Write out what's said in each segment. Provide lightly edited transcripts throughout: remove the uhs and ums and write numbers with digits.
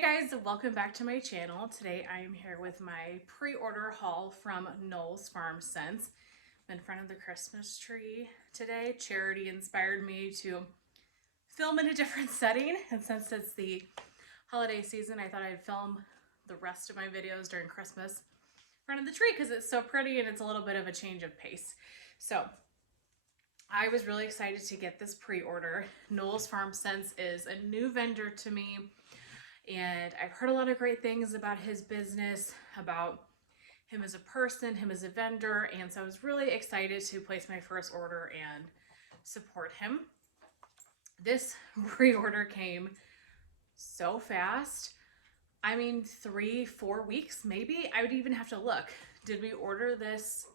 Hi guys, welcome back to my channel. Today I am here with my pre-order haul from Knowles Farm Scents. I'm in front of the Christmas tree today. Charity inspired me to film in a different setting, and since it's the holiday season, I thought I'd film the rest of my videos during Christmas in front of the tree because it's so pretty and it's a little bit of a change of pace. So I was really excited to get this pre-order. Knowles Farm Scents is a new vendor to me, and I've heard a lot of great things about his business, about him as a person, him as a vendor, and so I was really excited to place my first order and support him. This pre-order came so fast. I mean, 3-4 weeks maybe. I would even have to look. Did we order this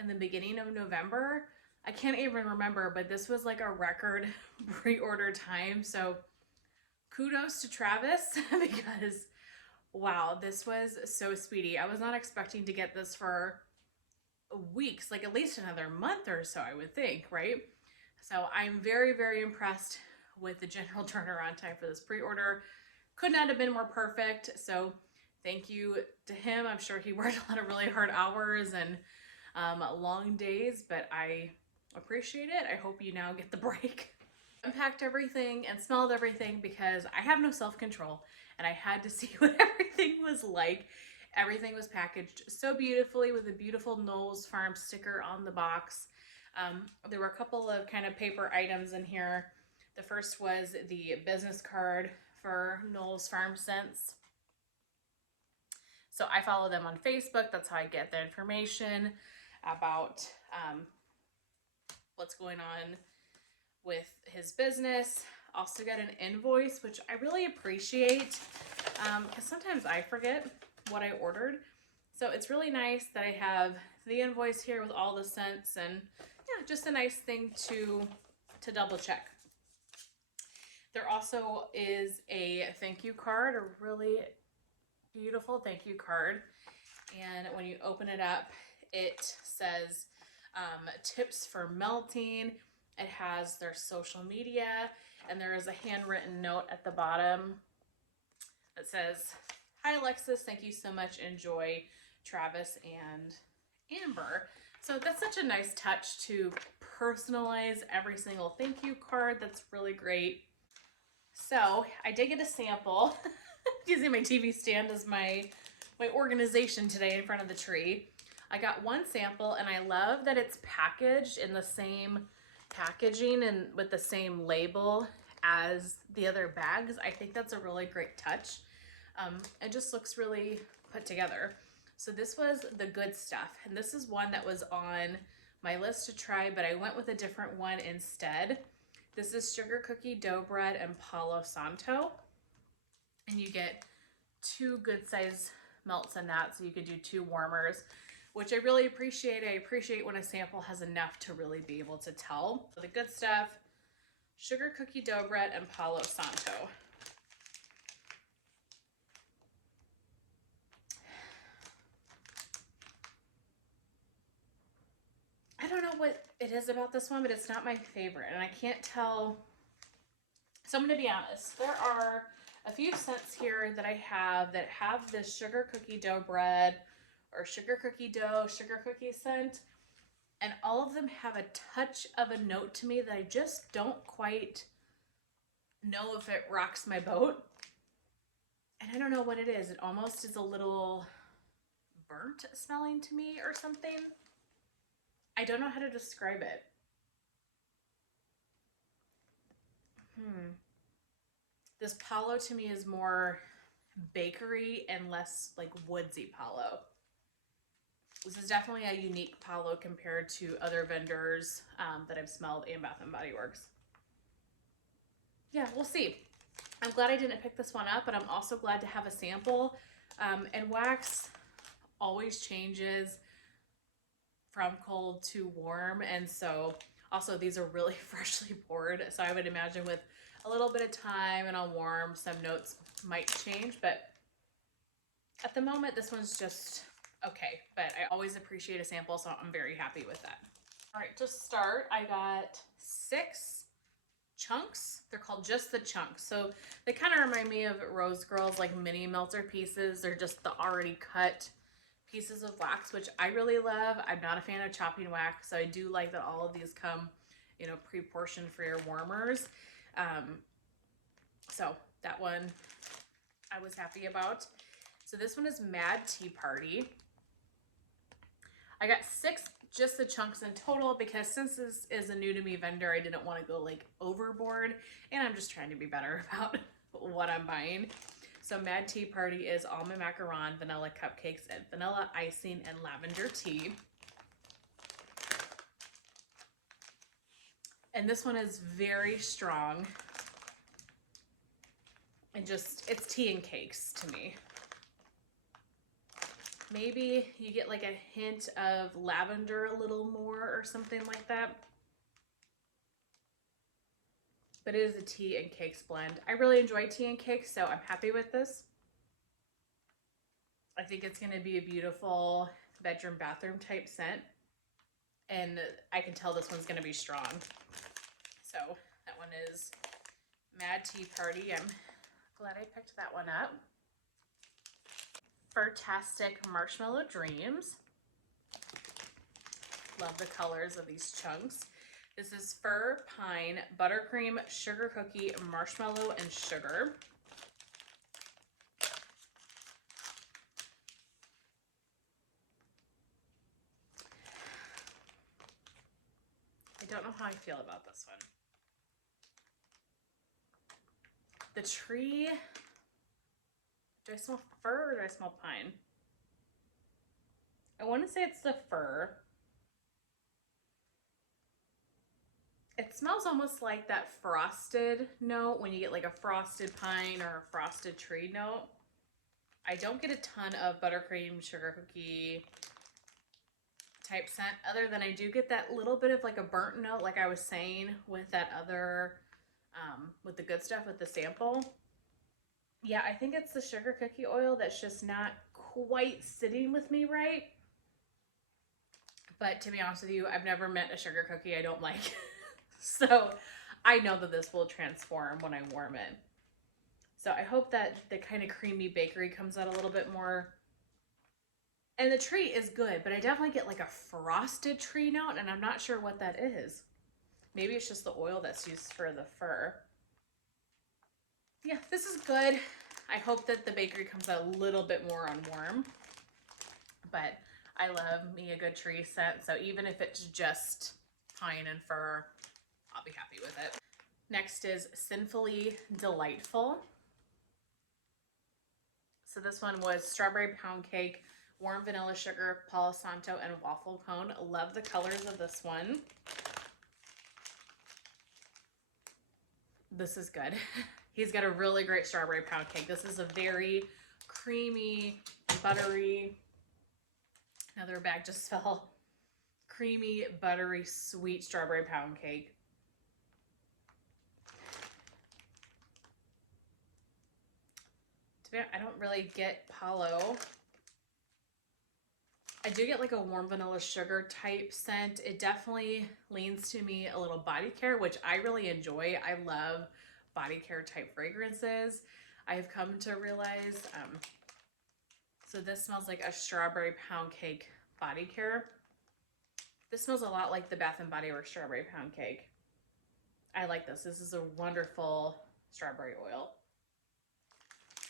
in the beginning of November? I can't even remember, but this was like a record pre-order time. So kudos to Travis because wow, this was so speedy. I was not expecting to get this for weeks, like at least another month or so, I would think, right? So I'm very, very impressed with the general turnaround time for this pre-order. Could not have been more perfect. So thank you to him. I'm sure he worked a lot of really hard hours and long days, but I appreciate it. I hope you now get the break. Unpacked everything and smelled everything because I have no self-control and I had to see what everything was like. Everything was packaged so beautifully with a beautiful Knowles Farm sticker on the box. There were a couple of kind of paper items in here. The first was the business card for Knowles Farm Scents. So I follow them on Facebook. That's how I get the information about what's going on with his business. Also got an invoice, which I really appreciate because sometimes I forget what I ordered. So it's really nice that I have the invoice here with all the scents, and yeah, just a nice thing to double check. There also is a thank you card, a really beautiful thank you card. And when you open it up, it says tips for melting. It has their social media, and there is a handwritten note at the bottom that says, "Hi Alexis, thank you so much. Enjoy, Travis and Amber." So that's such a nice touch to personalize every single thank you card. That's really great. So I did get a sample using my TV stand as my organization today in front of the tree. I got one sample, and I love that it's packaged in the same packaging and with the same label as the other bags. I think that's a really great touch. It just looks really put together. So this was the good stuff, and this is one that was on my list to try, but I went with a different one instead. This is sugar cookie dough bread and Palo Santo, and you get 2 good size melts in that, so you could do 2 warmers, which I really appreciate. I appreciate when a sample has enough to really be able to tell. The good stuff, sugar cookie dough bread and Palo Santo. I don't know what it is about this one, but it's not my favorite, and I can't tell. So I'm gonna be honest, there are a few scents here that I have that have this sugar cookie dough bread or sugar cookie dough, sugar cookie scent, and all of them have a touch of a note to me that I just don't quite know if it rocks my boat. And I don't know what it is. It almost is a little burnt smelling to me or something. I don't know how to describe it. This Palo to me is more bakery and less like woodsy Palo. This is definitely a unique Palo compared to other vendors that I've smelled in Bath & Body Works. Yeah, we'll see. I'm glad I didn't pick this one up, but I'm also glad to have a sample. And wax always changes from cold to warm, and so also these are really freshly poured, so I would imagine with a little bit of time and on warm, some notes might change, but at the moment this one's just okay. But I always appreciate a sample, so I'm very happy with that. All right, to start, I got 6 chunks. They're called just the chunks. So they kind of remind me of Rose Girl's like mini melter pieces. They're just the already cut pieces of wax, which I really love. I'm not a fan of chopping wax, so I do like that all of these come, you know, pre-portioned for your warmers. So that one I was happy about. So this one is Mad Tea Party. I got 6 just the chunks in total because since this is a new to me vendor, I didn't want to go like overboard, and I'm just trying to be better about what I'm buying. So Mad Tea Party is almond macaron, vanilla cupcakes, and vanilla icing and lavender tea. And this one is very strong. And just, it's tea and cakes to me. Maybe you get like a hint of lavender a little more or something like that. But it is a tea and cakes blend. I really enjoy tea and cakes, so I'm happy with this. I think it's going to be a beautiful bedroom bathroom type scent. And I can tell this one's going to be strong. So that one is Mad Tea Party. I'm glad I picked that one up. Fantastic Marshmallow Dreams. Love the colors of these chunks. This is fir, pine, buttercream, sugar cookie, marshmallow, and sugar. I don't know how I feel about this one. The tree, do I smell fir or do I smell pine? I want to say it's the fir. It smells almost like that frosted note when you get like a frosted pine or a frosted tree note. I don't get a ton of buttercream, sugar cookie type scent, other than I do get that little bit of like a burnt note, like I was saying with that other, with the good stuff with the sample. Yeah, I think it's the sugar cookie oil that's just not quite sitting with me right. But to be honest with you, I've never met a sugar cookie I don't like. So I know that this will transform when I warm it. So I hope that the kind of creamy bakery comes out a little bit more. And the tree is good, but I definitely get like a frosted tree note, and I'm not sure what that is. Maybe it's just the oil that's used for the fir. Yeah, this is good. I hope that the bakery comes out a little bit more on warm. But I love me a good tree scent, so even if it's just pine and fir, I'll be happy with it. Next is Sinfully Delightful. So this one was strawberry pound cake, warm vanilla sugar, Palo Santo, and waffle cone. Love the colors of this one. This is good. He's got a really great strawberry pound cake. This is a very creamy, buttery, another bag just fell. Creamy, buttery, sweet strawberry pound cake. I don't really get Palo. I do get like a warm vanilla sugar type scent. It definitely leans to me a little body care, which I really enjoy. I love body care type fragrances. I have come to realize, so this smells like a strawberry pound cake body care. This smells a lot like the Bath & Body Works strawberry pound cake. I like this. This is a wonderful strawberry oil.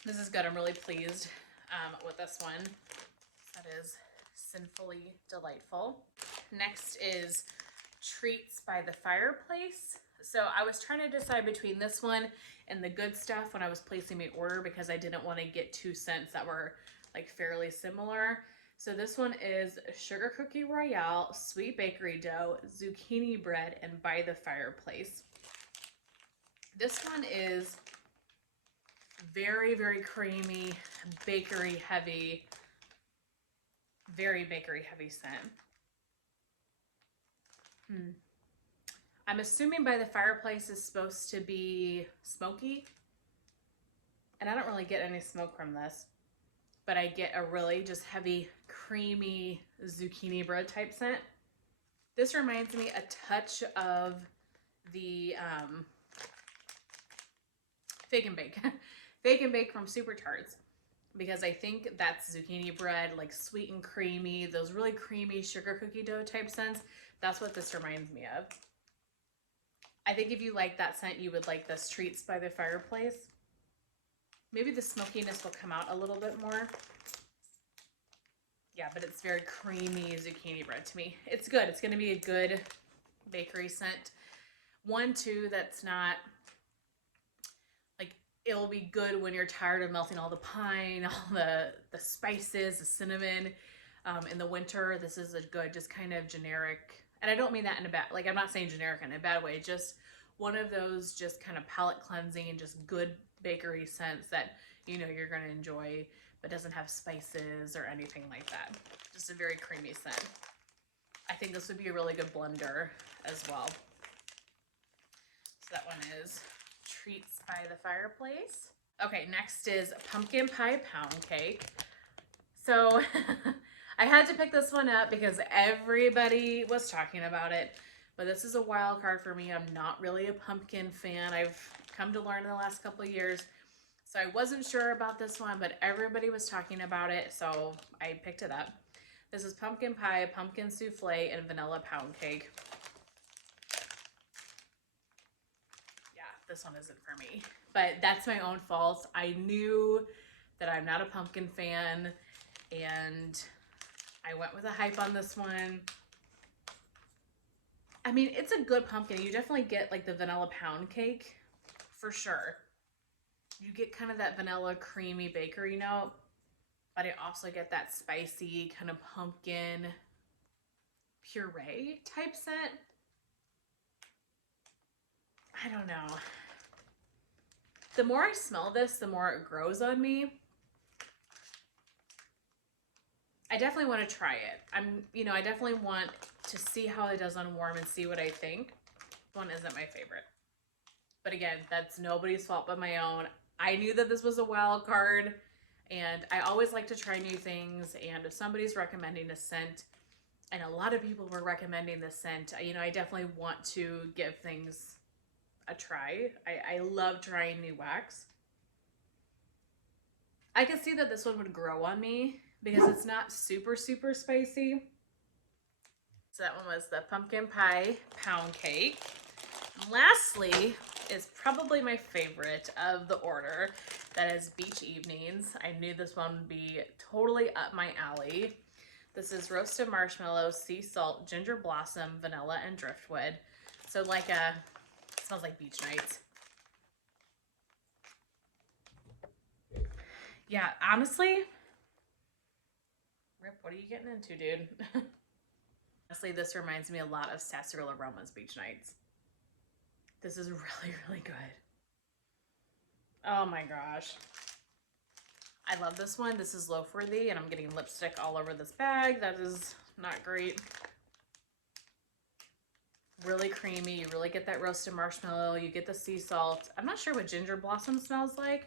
This is good. I'm really pleased with this one. That is Sinfully Delightful. Next is Treats by the Fireplace. So I was trying to decide between this one and the good stuff when I was placing my order because I didn't want to get 2 scents that were like fairly similar. So this one is Sugar Cookie Royale, Sweet Bakery Dough, Zucchini Bread, and By the Fireplace. This one is very, very creamy, bakery heavy, very bakery heavy scent. I'm assuming By the Fireplace is supposed to be smoky, and I don't really get any smoke from this, but I get a really just heavy, creamy zucchini bread type scent. This reminds me a touch of the Fake and bake. Fake and bake from Super Tarts, because I think that's zucchini bread, like sweet and creamy, those really creamy sugar cookie dough type scents. That's what this reminds me of. I think if you like that scent, you would like this Treats by the Fireplace. Maybe the smokiness will come out a little bit more. Yeah, but it's very creamy zucchini bread to me. It's good. It's going to be a good bakery scent. One, too, that's not, like, it'll be good when you're tired of melting all the pine, all the spices, the cinnamon. In the winter, this is a good, just kind of generic, and I don't mean that in a bad, like, I'm not saying generic in a bad way, just one of those just kind of palate cleansing, just good bakery scents that you know you're going to enjoy, but doesn't have spices or anything like that. Just a very creamy scent. I think this would be a really good blender as well. So that one is Treats by the Fireplace. Okay, next is Pumpkin Pie Pound Cake. So I had to pick this one up because everybody was talking about it, but this is a wild card for me. I'm not really a pumpkin fan. I've come to learn in the last couple of years. So I wasn't sure about this one, but everybody was talking about it, so I picked it up. This is pumpkin pie, pumpkin souffle, and vanilla pound cake. Yeah, this one isn't for me, but that's my own fault. I knew that I'm not a pumpkin fan, and I went with a hype on this one. I mean, it's a good pumpkin. You definitely get like the vanilla pound cake for sure. You get kind of that vanilla creamy bakery note, but I also get that spicy kind of pumpkin puree type scent. I don't know. The more I smell this, the more it grows on me. I definitely want to try it. I definitely want to see how it does on warm and see what I think. This one isn't my favorite. But again, that's nobody's fault but my own. I knew that this was a wild card, and I always like to try new things. And if somebody's recommending a scent, and a lot of people were recommending this scent, I definitely want to give things a try. I love trying new wax. I can see that this one would grow on me because it's not super, super spicy. So that one was the pumpkin pie pound cake. And lastly is probably my favorite of the order. That is Beach Evenings. I knew this one would be totally up my alley. This is roasted marshmallows, sea salt, ginger blossom, vanilla, and driftwood. So like smells like beach nights. Yeah, honestly, Rip, what are you getting into, dude? Honestly, this reminds me a lot of Sarsaparilla Aromas Beach Nights. This is really, really good. Oh my gosh. I love this one. This is loaf worthy, and I'm getting lipstick all over this bag. That is not great. Really creamy. You really get that roasted marshmallow. You get the sea salt. I'm not sure what ginger blossom smells like.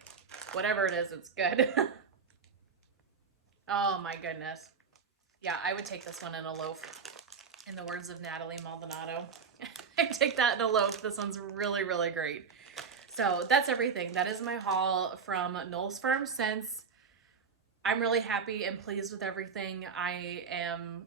Whatever it is, it's good. Oh my goodness. Yeah, I would take this one in a loaf. In the words of Natalie Maldonado. I take that in a loaf. This one's really, really great. So that's everything. That is my haul from Knowles Farm Scents. I'm really happy and pleased with everything. I am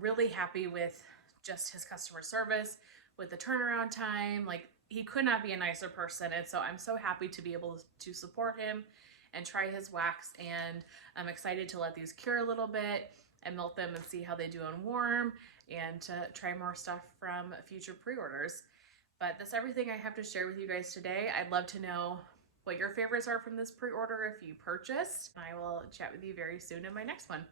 really happy with just his customer service, with the turnaround time. Like, he could not be a nicer person. And so I'm so happy to be able to support him and try his wax. And I'm excited to let these cure a little bit and melt them and see how they do on warm, and to try more stuff from future pre-orders. But that's everything I have to share with you guys today. I'd love to know what your favorites are from this pre-order if you purchased. I will chat with you very soon in my next one.